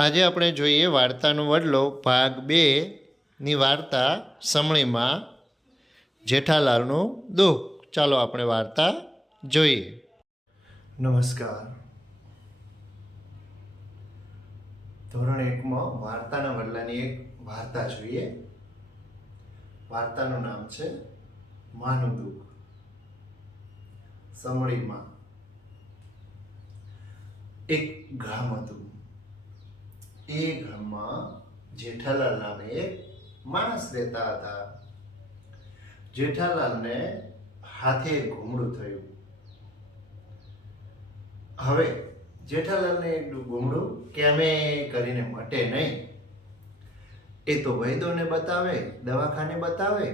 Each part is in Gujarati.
આજે આપણે જોઈએ વાર્તાનો વડલો ભાગ 2ની વાર્તા સમણીમાં જેઠાલાલનું દુઃખ. ચાલો આપણે વાર્તા જોઈએ. નમસ્કાર. ધોરણ 1માં વાર્તાના વડલાની એક વાર્તા જોઈએ. વાર્તાનું નામ છે માનું દુઃખ. સમણીમાં એક ગામ હતું. એ ગામમાં જેઠાલાલ નામે એક માણસ રહેતા હતા. જેઠાલાલને હાથે ઘૂમડું થયું. હવે જેઠાલાલને ઘૂમડું કેમે કરીને મટે નહીં. એ તો વૈદ્યોને બતાવે, દવાખાને બતાવે,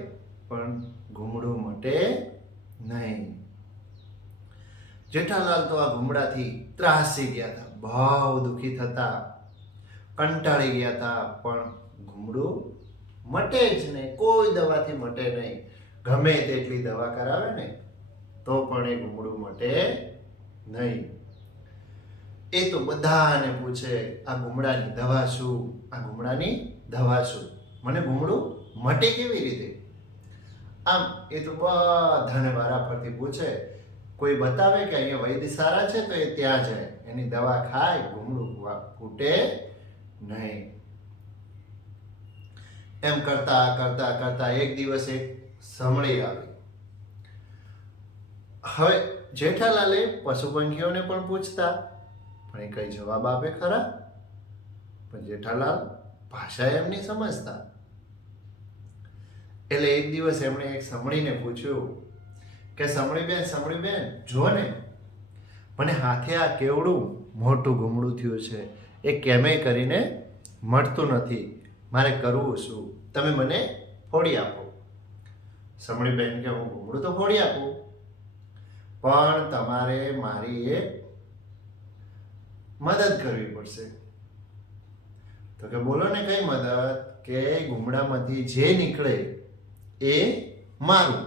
પણ ઘૂમડું મટે નહીં. જેઠાલાલ તો આ ઘૂમડાથી ત્રાસી ગયા હતા. બહુ દુઃખી થતા, કંટાળી ગયા હતા, પણ ઘૂમડું મટે જ નહીં. કોઈ દવાથી મટે નહીં. ગમે તેટલી દવા કરાવે ને તો પણ એ ઘૂમડું મટે નહીં. એ તો બધાને પૂછે, આ ઘૂમડાની દવા શું? આ ઘૂમડાની દવા શું? મને ઘૂમડું મટે કેવી રીતે? આમ એ તો બધાને વારાફરતી પૂછે. કોઈ બતાવે કે અહીંયા વૈદ્ય સારા છે તો એ ત્યાં જાય, એની દવા ખાય, ઘૂમડું ફૂટે નહીં. એમ કરતા કરતા કરતા એક દિવસ એક સમળી આવી. હવે જેઠાલાલે પશુ પંખીઓને પણ પૂછતા, પણ એ કઈ જવાબ આપે ખરા? પણ જેઠાલાલ ભાષા એમની સમજતા. એટલે એક દિવસ એમણે એક સમળીને પૂછ્યું કે સમળી બેન જો ને, મને હાથે આ કેવડું મોટું ઘૂમડું થયું છે, એ કેમે કરીને મળતું નથી. મારે કરવું શું? તમે મને ફોડી આપો. સમળી બેન કે હું ઘૂમડું તો ફોડી આપું, પણ તમારે મારી એક મદદ કરવી પડશે. તો કે બોલો ને કઈ મદદ? કે ઘૂમડામાંથી જે નીકળે એ મારું.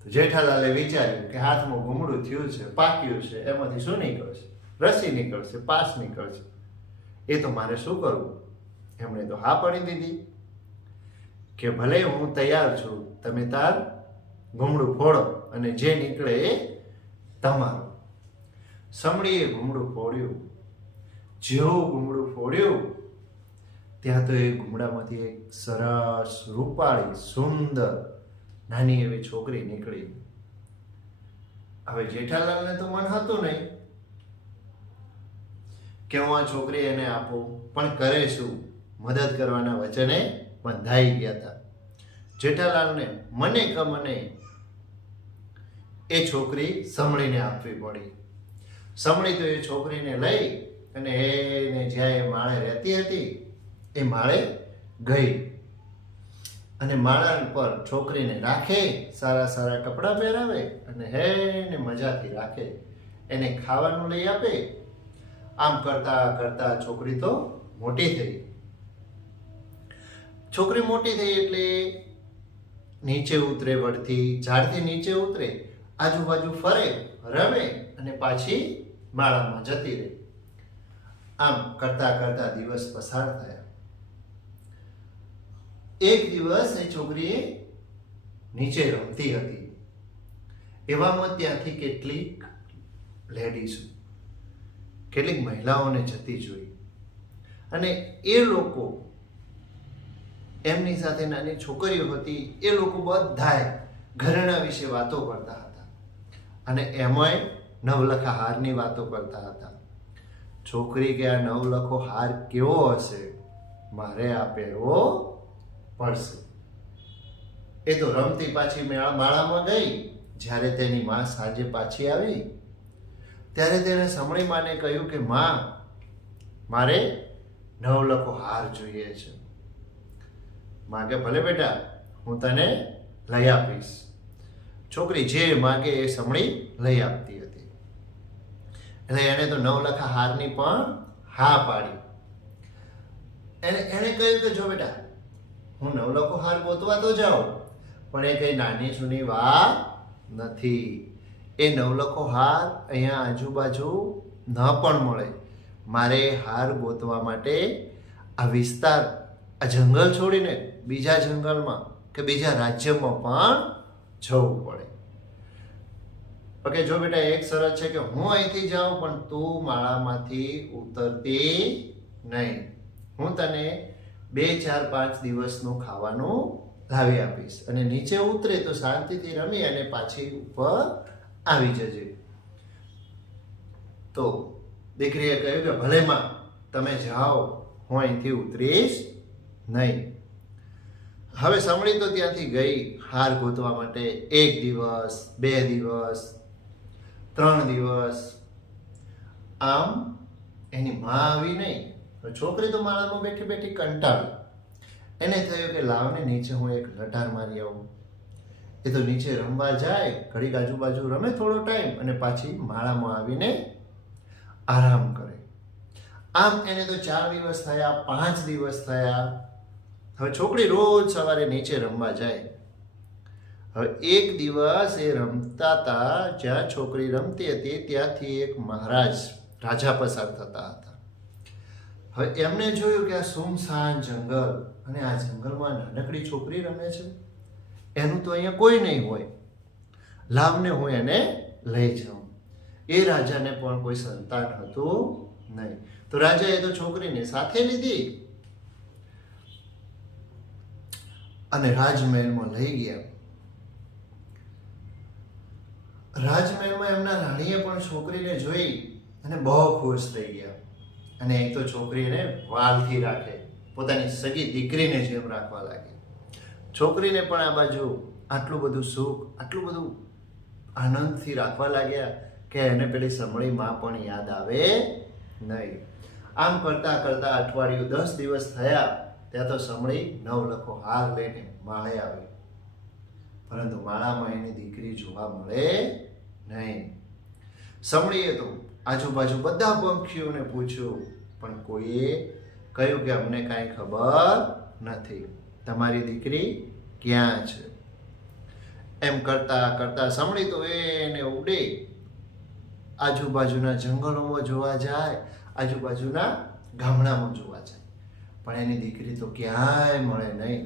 તો જેઠાલાલે વિચાર્યું કે હાથમાં ઘૂમડું થયું છે, પાક્યું છે, એમાંથી શું નીકળશે? રસી નીકળશે, પાસ નીકળશે. એ તો મારે શું કરવું? એમણે તો હા પાડી દીધી કે ભલે હું તૈયાર છું, તમે તાર ઘૂમડું ફોડો અને જે નીકળે એ તમારું. સમળીએ ઘૂમડું ફોડ્યું. જેવું ઘૂમડું ફોડ્યું ત્યાં તો એ ઘૂમડામાંથી એક સરસ, રૂપાળી, સુંદર નાની એવી છોકરી નીકળી. હવે જેઠાલાલને તો મન હતું નહીં કે હું આ છોકરી એને આપું, પણ કરે શું? મદદ કરવાના વચને બંધાઈ ગયા હતા. જેઠાલાલને મને કમને એ છોકરી સમળીને આપવી પડી. સમળી તો એ છોકરીને લઈ અને એને જ્યાં એ માળે રહેતી હતી એ માળે ગઈ અને માળા પર છોકરીને રાખે, સારા સારા કપડાં પહેરાવે અને એને મજાથી રાખે, એને ખાવાનું લઈ આપે. આમ કરતા કરતા છોકરી તો મોટી થઈ. છોકરી મોટી થઈ એટલે નીચે ઉતરે, વડથી ઝાડથી નીચે ઉતરે, આજુબાજુ ફરે, રમે અને પાછી માળામાં જતી રહે. આમ કરતા કરતા દિવસ પસાર થયા. એક દિવસ એ છોકરી નીચે રમતી હતી. એવામાં ત્યાંથી કેટલીક લેડીઝ, કેટલીક મહિલાઓને જતી જોઈ અને એ લોકો, એમની સાથે નાની છોકરીઓ હતી, એ લોકો બધાએ ઘરેણા વિશે વાતો કરતા હતા અને એમાંય નવલખા હારની વાતો કરતા હતા. છોકરી કે આ નવલખો હાર કેવો હશે, મારે આ પહેરવો પડશે. એ તો રમતી પાછી માળામાં ગઈ. જ્યારે તેની માં સાંજે પાછી આવી ત્યારે તેને સમળી માને કહ્યું કે માં, મારે નવલખો હાર જોઈએ છે. માં કે ભલે બેટા, હું તને લઈ આપીશ. છોકરી જે માગે એ સમળી લઈ આપતી હતી. એટલે એને તો નવલખા હારની પણ હા પાડી. એને કહ્યું કે જો બેટા, હું નવલખો હાર ગોતવા તો જાઉં, પણ એ કઈ નાની સૂની વાત નથી. એ નવલખો હાર અહીંયા આજુબાજુ ન પણ મળે. મારે હાર ગોતવા માટે આ વિસ્તાર, આ જંગલ છોડીને બીજા જંગલમાં કે બીજા રાજ્યમાં પણ જવું પડે. ઓકે, જો બેટા એક શરત છે કે હું અહીંથી જાઉં પણ તું માળામાંથી ઉતરતી નહીં. હું તને 2, 4, 5 દિવસનું ખાવાનું લાવી આપીશ અને નીચે ઉતરે તો શાંતિથી રમી અને પાછી ઉપર આવી જજે. તો દીકરીએ કહ્યું કે ભલે માં, તમે જાઓ, હું અહીંથી ઉતરીશ નહીં. હવે સમળી તો ત્યાંથી ગઈ હાર ગોતવા માટે. 1 દિવસ, 2 દિવસ, 3 દિવસ, આમ એની માં આવી નહીં. છોકરી તો માળામાં બેઠી બેઠી કંટાળી. એને થયું કે લાવને નીચે હું એક લટાર મારી આવું. એ તો નીચે રમવા જાય, ઘડીક આજુબાજુ રમે થોડો ટાઈમ અને પાછી માળામાં આવીને આરામ કરે. આમ એને તો 4 દિવસ થયા, 5 દિવસ થયા. હવે છોકરી રોજ સવારે નીચે રમવા જાય. હવે એક દિવસ એ રમતા હતા, જ્યાં છોકરી રમતી હતી ત્યાંથી એક મહારાજ, રાજા પસાર થતા હતા. હવે એમને જોયું કે આ સુમસાન જંગલ અને આ જંગલમાં નાનકડી છોકરી રમે છે, એનું તો અહીંયા કોઈ નહીં હોય, લાવને હું એને લઈ જાઉં. એ રાજાને પણ કોઈ સંતાન હતું નહીં. તો રાજાએ તો છોકરીને સાથે લીધી અને રાજમહેલમાં લઈ ગયા. રાજમહેલમાં એમના રાણીએ પણ છોકરીને જોઈ અને બહુ ખુશ થઈ ગયા. અને એ તો છોકરીને વાલથી રાખે, પોતાની સગી દીકરીને જેમ રાખવા લાગે. છોકરીને પણ આ બાજુ આટલું બધું સુખ, આટલું બધું આનંદથી રાખવા લાગ્યા કે એને પેલી સમળી માં પણ યાદ આવે નહીં. આમ કરતા કરતા અઠવાડિયું 10 દિવસ થયા ત્યાં તો સમળી 9 લખો હાર લઈને માળે આવી. પરંતુ માળામાં એની દીકરી જોવા મળે નહીં. સમળીએ તો આજુબાજુ બધા પંખીઓને પૂછ્યું પણ કોઈએ કહ્યું કે અમને કાંઈ ખબર નથી, તમારી દીકરી ક્યાં છે. એમ કરતા કરતા સમળી તો એને ઉડે, આજુબાજુના જંગલોમાં જોવા જાય, આજુબાજુના ગામડામાં જોવા જાય, પણ એની દીકરી તો ક્યાંય મળે નહીં.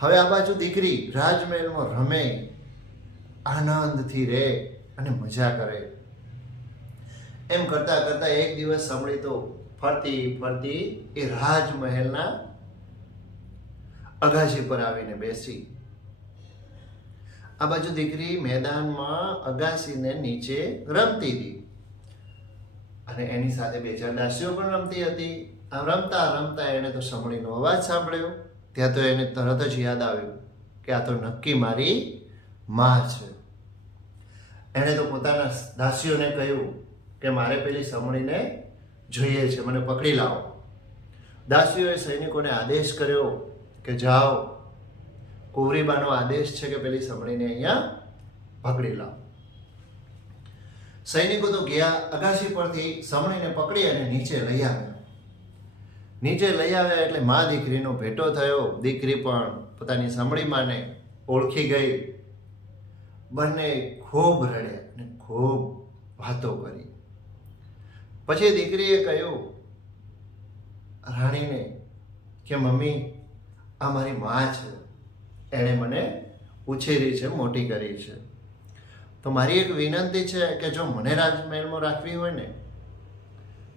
હવે આ બાજુ દીકરી રાજમહેલમાં રમે, આનંદથી રહે અને મજા કરે. એમ કરતા કરતા એક દિવસ સમળી તો ફરતી ફરતી એ રાજમહેલના અગાશી પર આવીને બેસી. આ બાજુ દીકરી મેદાનમાં અગાશીને નીચે રમતી હતી અને એની સાથે 2-4 દાસીઓ પણ રમતી હતી. આમ રમતા રમતા એને તો સમળીનો અવાજ સાંભળ્યો. ત્યાં તો એને તરત જ યાદ આવ્યું કે આ તો નક્કી મારી માં છે. એણે તો પોતાના દાસીઓને કહ્યું કે મારે પેલી સમળીને જોઈએ છે, મને પકડી લાવો. દાસીઓએ સૈનિકોને આદેશ કર્યો કે જાઓ, કુંવરીબાનો આદેશ છે કે પેલી સમળીને અહીંયા પકડી લાવો. સૈનિકો તો ગયા, અગાશી પરથી સમળીને પકડી અને નીચે લઈ આવ્યા. નીચે લઈ આવ્યા એટલે મા દીકરીનો ભેટો થયો. દીકરી પણ પોતાની સમળી માને ઓળખી ગઈ. બંને ખૂબ રડ્યા અને ખૂબ વાતો કરી. પછી દીકરીએ કહ્યું રાણીને કે મમ્મી, આ મારી માં છે, એણે મને ઉછેરી છે, મોટી કરી છે. તો મારી એક વિનંતી છે કે જો મને રાજમહેલમાં રાખવી હોય ને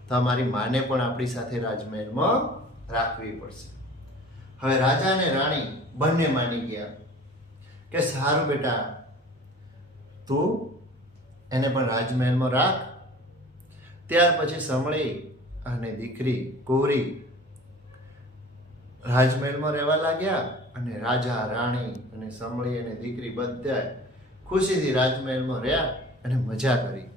તો અમારી માને પણ આપણી સાથે રાજમહેલમાં રાખવી પડશે. હવે રાજા અને રાણી બંને માની ગયા કે સારું બેટા, તું એને પણ રાજમહેલમાં રાખ. ત્યાર પછી સમળી અને દીકરી કુંવરી રાજમહેલમાં રહેવા લાગ્યા અને રાજા, રાણી અને સમળી અને દીકરી બધા ખુશીથી રાજમહેલમાં રહ્યા અને મજા કરી.